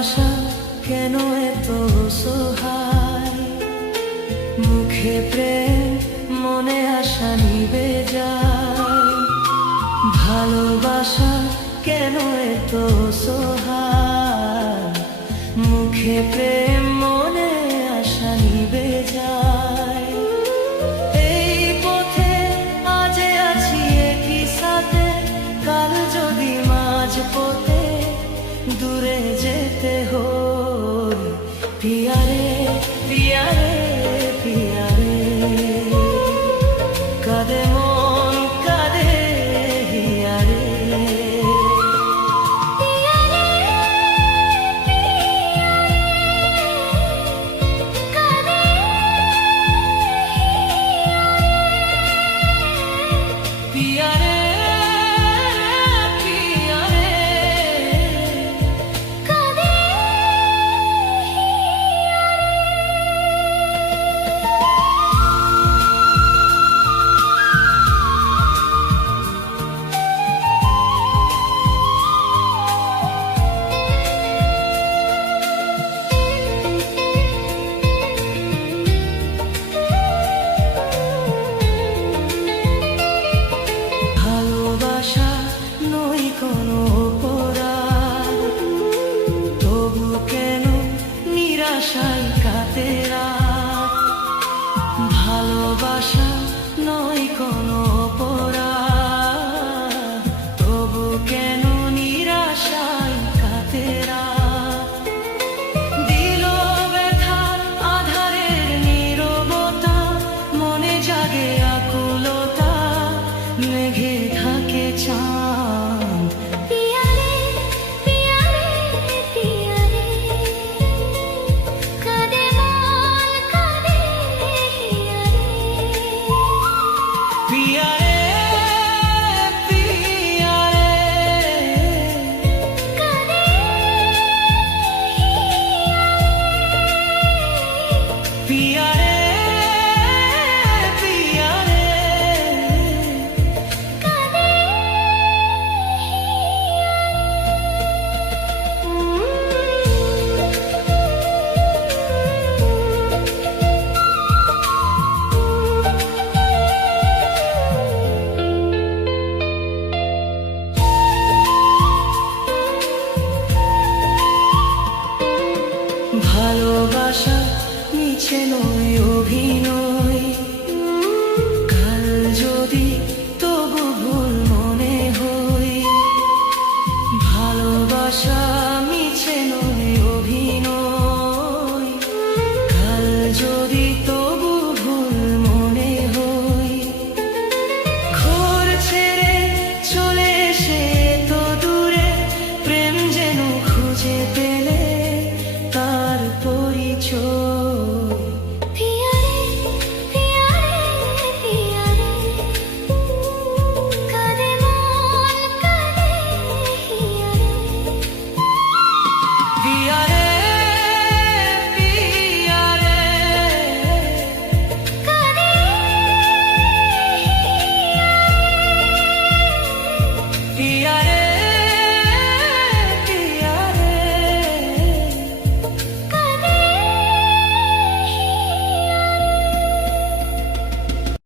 ভালোবাসা কেন এত সহায়, মুখে প্রেম মনে আশা নিবে যায়। ভালোবাসা কেন এত সহায়, মুখে প্রেম মনে আশা নিবে যায়। এই পথে আজ আছি একই সাথে, কাল যদি মাঝ পথে দূরে যেতে হয়। পিয়ারে পিয়ারে পিয়ারে, কাঁদে মন কাঁদে হিয়ারে। পিয়ারে কোনো অপরাধ, তবু কেন নিরাশায় কাটে রাত। ভালোবাসা নয় কোনো অপরাধ, তবু কেন নিরাশায় কাটে রাত। দিল ব্যথার আধারের নীরবতা, মনে জাগে আকুলতা, মেঘে থাকে চাঁদ। পিয়ারে পিয়ারে পিয়ারে, কাঁদে মন কাঁদে হিয়ারে। পিয়ারে পিয়ারে, কাঁদে পিয়ারে পিয়ারে, কাঁদে ভালোবাসা মিছে নয়